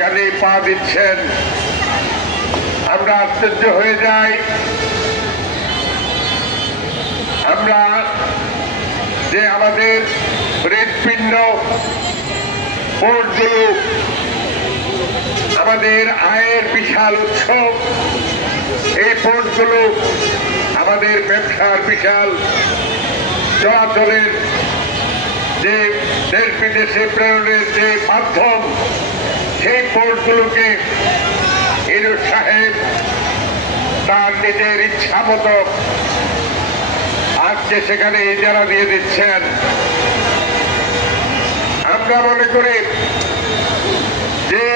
এখানে পা দিচ্ছেন, আমরা আশ্চর্য হয়ে যাই। আমরা যে আমাদের হৃৎপিণ্ড পোর্টগুলো আমাদের আয়ের বিশাল উৎস, এই পোর্টগুলো আমাদের ব্যবসার বিশাল চলাচলের যে দেশ বিদেশে প্রেরণের যে মাধ্যম, সেই পোর্টগুলোকে ইউনূস সাহেব তার নিজের ইচ্ছা মতো আজকে সেখানে ইজারা দিয়ে দিচ্ছেন। আমরা মনে করি যে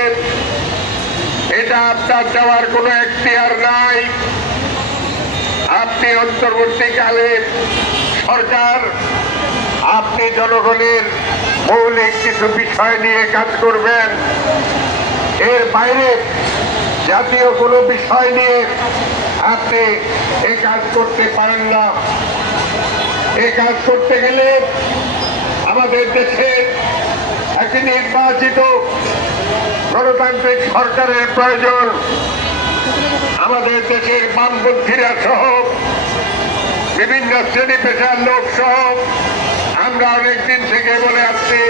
এটা আপনার দেওয়ার কোনো এখতিয়ার নাই। আপনি অন্তর্বর্তীকালে সরকার, আপনি জনগণের মৌলিক কিছু বিষয় নিয়ে কাজ করবেন। এর বাইরে জাতীয় কোনো বিষয় নিয়ে আপনি এই কাজ করতে পারেন না। এই কাজ করতে গেলে আমাদের দেশে একটি নির্বাচিত গণতান্ত্রিক সরকারের প্রয়োজন। আমাদের দেশের বামপন্থীরা সহ বিভিন্ন শ্রেণী পেশার লোক সহ আমরা অনেকদিন থেকে বলে আসছি,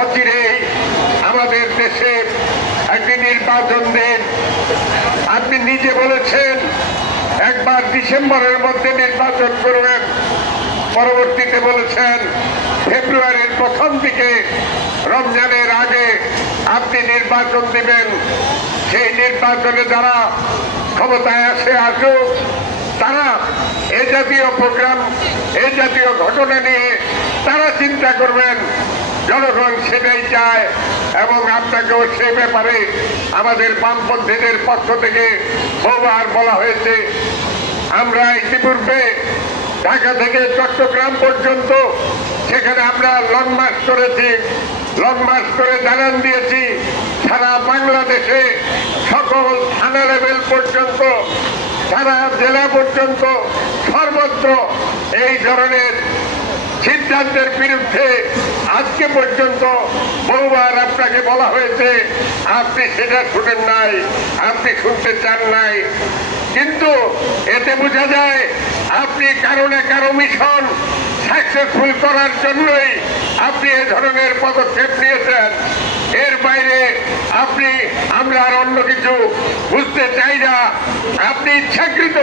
অচিরেই আমাদের দেশে একটি নির্বাচন দিন। আপনি নিজে বলেছেন একবার ডিসেম্বরের মধ্যে নির্বাচন করবেন, পরবর্তীতে বলেছেন ফেব্রুয়ারির প্রথম দিকে, রমজানের আগে আপনি নির্বাচন দিবেন। সেই নির্বাচনে যারা ক্ষমতায় আসুক, তারা এ জাতীয় প্রোগ্রাম, এ জাতীয় ঘটনা নিয়ে তারা চিন্তা করবেন। জনগণ সেটাই চায় এবং আপনাকেও সে ব্যাপারে আমাদের বামপন্থীদের পক্ষ থেকে বহুবার বলা হয়েছে। আমরা ইতিপূর্বে ঢাকা থেকে চট্টগ্রাম পর্যন্ত সেখানে আমরা লং মার্চ করেছি। লং মার্চ করে জানান দিয়েছি সারা বাংলাদেশে সকল থানা লেভেল পর্যন্ত, সারা জেলা পর্যন্ত, সর্বত্র এই ধরনের সিদ্ধান্তের বিরুদ্ধে আজকে পর্যন্ত বহুবার আপনাকে বলা হয়েছে। আপনি সেটা শুনেন নাই, আপনি শুনতে চান নাই। কিন্তু এতে বোঝা যায় আপনি কারো না কারো মিশন সাকসেসফুল করার জন্যই আপনি এ ধরনের পদক্ষেপ নিয়েছেন। এর বাইরে আমরা আর অন্য কিছু বুঝতে চাই না। আপনি ইচ্ছাকৃত